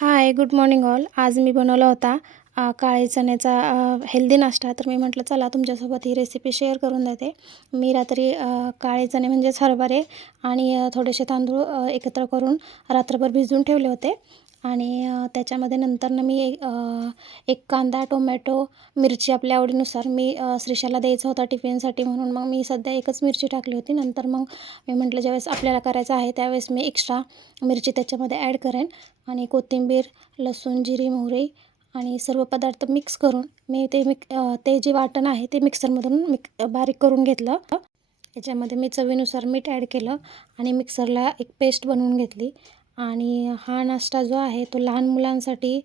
Hi good morning all आज मी बनवला होता काळे चण्याचा हेल्दी नाश्ता. तर मी म्हटलं चला तुमच्यासोबत ही रेसिपी शेअर करून देते. मी रात्री काळे चणे म्हणजेच हरभरे आणि थोडेसे तांदूळ एकत्र करून रात्रभर भिजवून ठेवले होते. आणि त्याच्यामध्ये नंतरनं मी एक कांदा टोमॅटो मिरची आपल्या आवडीनुसार मी श्रीशाला द्यायचा होता टिफिनसाठी म्हणून मग मी सध्या एकच मिरची टाकली होती. नंतर मग मी म्हटलं ज्यावेळेस आपल्याला करायचं आहे त्यावेळेस मी एक्स्ट्रा मिरची त्याच्यामध्ये ॲड करेन आणि कोथिंबीर लसूण जिरी मोहरी आणि सर्व पदार्थ मिक्स करून मी ते मिक ते जे वाटण आहे ते मिक्सरमधून मिक बारीक करून घेतलं. याच्यामध्ये मी चवीनुसार मीठ ॲड केलं आणि मिक्सरला एक पेस्ट बनवून घेतली. आणि हा नाश्ता जो आहे तो लहान मुलांसाठी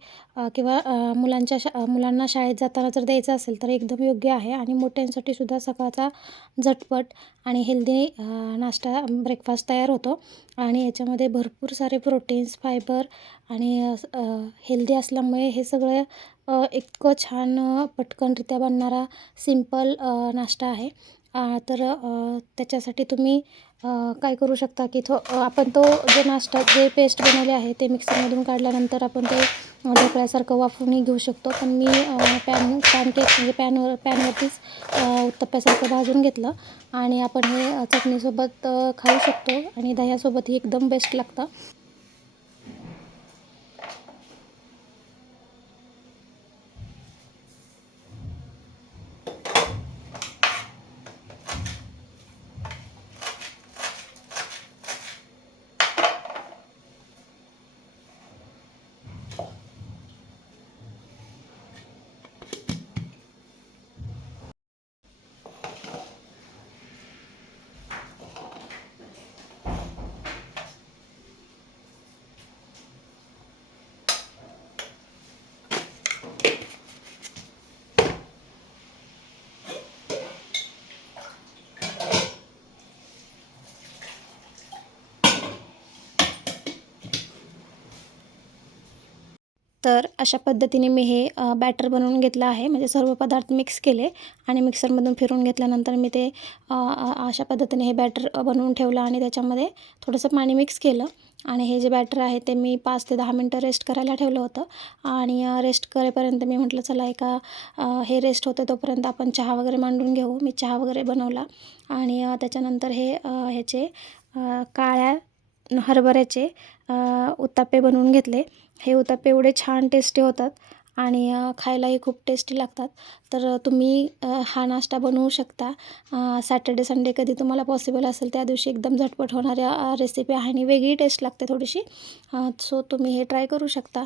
किंवा मुलांच्या शा मुलांना शाळेत जाताना जर द्यायचा असेल तर एकदम योग्य आहे आणि मोठ्यांसाठी सुद्धा सकाळचा झटपट आणि हेल्दी नाश्ता ब्रेकफास्ट तयार होतो. आणि याच्यामध्ये भरपूर सारे प्रोटीन्स फायबर आणि हेल्दी असल्यामुळे हे सगळं इतकं छान पटकनरित्या बनणारा सिंपल नाश्ता आहे. तर त्याच्यासाठी तुम्ही काय करू शकता की थो आपण तो जे नाश्ता जे पेस्ट बनवले आहे ते मिक्सरमधून काढल्यानंतर आपण ते ढोकळ्यासारखं वाफवूनही घेऊ शकतो. पण मी पॅन पॅनकेक म्हणजे पॅनवर पॅनवरतीच उत्तप्प्यासारखं भाजून घेतलं आणि आपण हे चटणीसोबत खाऊ शकतो आणि दह्यासोबतही एकदम बेस्ट लागतं. तर अशा पद्धतीने मी हे बॅटर बनवून घेतलं आहे. म्हणजे सर्व पदार्थ मिक्स केले आणि मिक्सरमधून फिरून घेतल्यानंतर मी ते अशा पद्धतीने हे बॅटर बनवून ठेवलं आणि त्याच्यामध्ये थोडंसं पाणी मिक्स केलं. आणि हे जे बॅटर आहे ते मी पाच ते दहा मिनटं रेस्ट करायला ठेवलं होतं. आणि रेस्ट करेपर्यंत मी म्हटलं चला एका हे रेस्ट होते तोपर्यंत आपण चहा वगैरे मांडून घेऊ. मी चहा वगैरे बनवला. आणि त्याच्यानंतर हे ह्याचे काळ्या हरभऱ्याचे उत्ताप्पे उत्तापे बनवून घेतले. हे उत्तापे एवढे छान टेस्टी होतात आणि खायलाही खूप टेस्टी लागतात. तर तुम्ही हा नाश्ता बनवू शकता. सॅटर्डे संडे कधी तुम्हाला पॉसिबल असेल त्या दिवशी एकदम झटपट होणाऱ्या रेसिपी आहे आणि वेगळी टेस्ट लागते थोडीशी. सो तुम्ही हे ट्राय करू शकता.